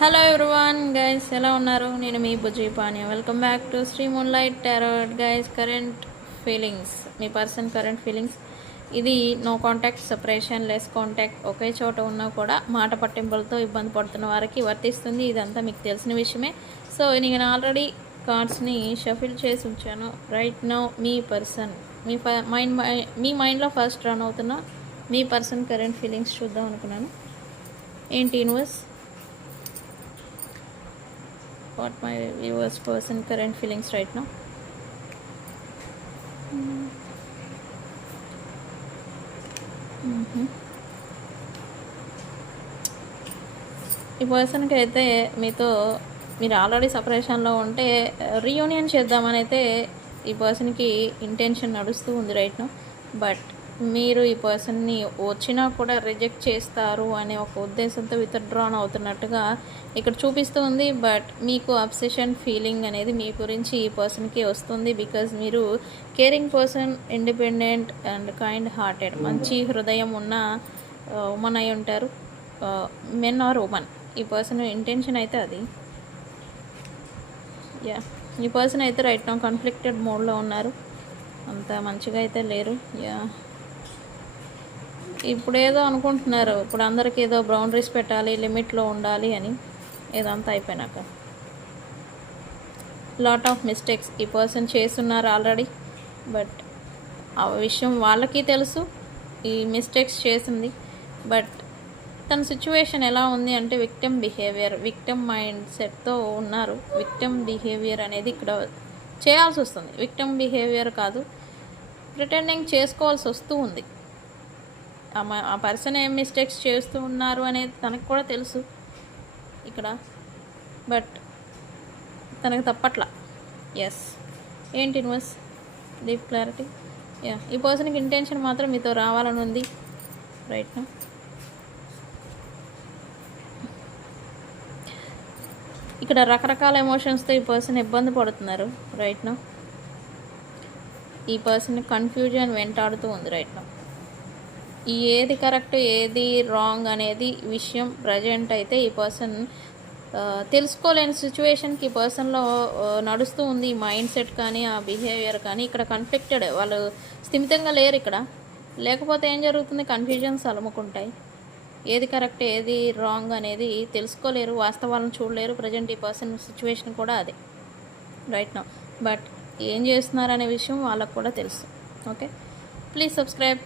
Hello everyone guys, ఎలా ఉన్నారు? నేను మీ Bujji Pani. Welcome back to Sri moonlight tarot. Guys, current feelings, మీ పర్సన్ కరెంట్ ఫీలింగ్స్. ఇది no contact, separation, less contact, ఒకే చోట ఉన్నా కూడా మాట పట్టింపులతో ఇబ్బంది పడుతున్న వారికి వర్తిస్తుంది. ఇదంతా మీకు తెలిసిన విషయమే. సో నేను ఆల్రెడీ కార్డ్స్ని షఫిల్ చేసి ఉంచాను. రైట్ నౌ మీ పర్సన్, మీ మైండ్లో ఫస్ట్ రన్ అవుతున్న మీ పర్సన్ కరెంట్ ఫీలింగ్స్ చూద్దాం అనుకున్నాను. ఏంటి universe, what my viewers person current feelings right now? ఈ పర్సన్కి అయితే మీతో మీరు ఆల్రెడీ సపరేషన్లో ఉంటే రీయూనియన్ చేద్దామని అయితే ఈ పర్సన్కి ఇంటెన్షన్ నడుస్తూ ఉంది రైట్ నో. బట్ మీరు ఈ పర్సన్ని వచ్చినా కూడా రిజెక్ట్ చేస్తారు అనే ఒక ఉద్దేశంతో విత్డ్రాన్ అవుతున్నట్టుగా ఇక్కడ చూపిస్తూ ఉంది. బట్ మీకు అబ్సెషన్ ఫీలింగ్ అనేది మీ గురించి ఈ పర్సన్కి వస్తుంది. బికాజ్ మీరు caring person, independent and kind hearted, మంచి హృదయం ఉన్న ఉమెన్ అయి ఉంటారు. మెన్ ఆర్ ఉమెన్, ఈ పర్సన్ ఇంటెన్షన్ అయితే అది. యా, ఈ పర్సన్ అయితే రైట్ నౌ కాన్ఫ్లిక్టెడ్ మోడ్లో ఉన్నారు. అంత మంచిగా అయితే లేరు. యా, ఇప్పుడు ఏదో అనుకుంటున్నారు, ఇప్పుడు అందరికీ ఏదో బౌండరీస్ పెట్టాలి, లిమిట్లో ఉండాలి అని. ఇదంతా అయిపోయినాక లాట్ ఆఫ్ మిస్టేక్స్ ఈ పర్సన్ చేస్తున్నారు ఆల్రెడీ. బట్ ఆ విషయం వాళ్ళకి తెలుసు, ఈ మిస్టేక్స్ చేసింది. బట్ తన సిచ్యువేషన్ ఎలా ఉంది అంటే విక్టిమ్ బిహేవియర్, విక్టిమ్ మైండ్ సెట్తో ఉన్నారు. విక్టిమ్ బిహేవియర్ అనేది ఇక్కడ చేయాల్సి వస్తుంది. విక్టిమ్ బిహేవియర్ కాదు, ప్రిటెండింగ్ చేసుకోవాల్సి వస్తూ ఉంది. ఆ పర్సన్ ఏం మిస్టేక్స్ చేస్తూ ఉన్నారు అనేది తనకు కూడా తెలుసు ఇక్కడ. బట్ తనకు తప్పట్లా. ఎస్, ఏంటి యూనివర్స్, డీప్ క్లారిటీ. యా, ఈ పర్సన్కి ఇంటెన్షన్ మాత్రం మీతో రావాలని ఉంది రైట్ నో. ఇక్కడ రకరకాల ఎమోషన్స్తో ఈ పర్సన్ ఇబ్బంది పడుతున్నారు రైట్ నో. ఈ పర్సన్ కన్ఫ్యూజన్ వెంటాడుతూ ఉంది రైట్ నో. ఏది కరెక్ట్ ఏది రాంగ్ అనేది విషయం ప్రజెంట్ అయితే ఈ పర్సన్ తెలుసుకోలేని సిచ్యువేషన్కి ఈ పర్సన్లో నడుస్తూ ఉంది. ఈ మైండ్ సెట్ కానీ ఆ బిహేవియర్ కానీ ఇక్కడ కన్ఫ్లిక్టెడ్, వాళ్ళు స్థిమితంగా లేరు ఇక్కడ. లేకపోతే ఏం జరుగుతుంది, కన్ఫ్యూజన్స్ అలుముకుంటాయి. ఏది కరెక్ట్ ఏది రాంగ్ అనేది తెలుసుకోలేరు, వాస్తవాలను చూడలేరు. ప్రజెంట్ ఈ పర్సన్ సిచ్యువేషన్ కూడా అదే రైట్ నౌ. బట్ ఏం చేస్తున్నారు అనే విషయం వాళ్ళకు కూడా తెలుసు. Okay, please subscribe.